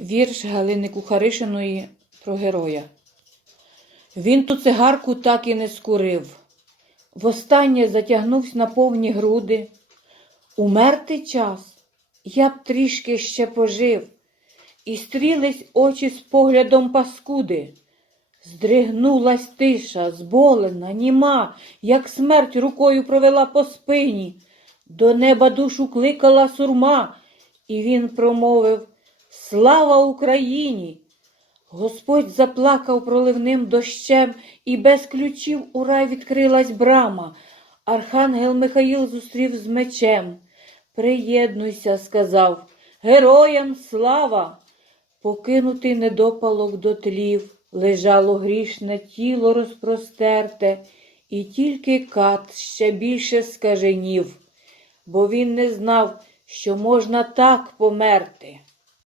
Вірш Галини Кухаришиної про героя. Він ту цигарку так і не скурив. Востаннє затягнувся на повні груди. Умерти час, я б трішки ще пожив, і стрілись очі з поглядом паскуди. Здригнулась тиша, зболена, німа, як смерть рукою провела по спині. До неба душу кликала сурма, і він промовив Слава Україні! Господь заплакав проливним дощем, і без ключів у рай відкрилась брама. Архангел Михаїл зустрів з мечем. Приєднуйся, сказав, героям слава! Покинутий недопалок до тлів, лежало грішне тіло розпростерте, і тільки кат ще більше скаженів, бо він не знав, що можна так померти.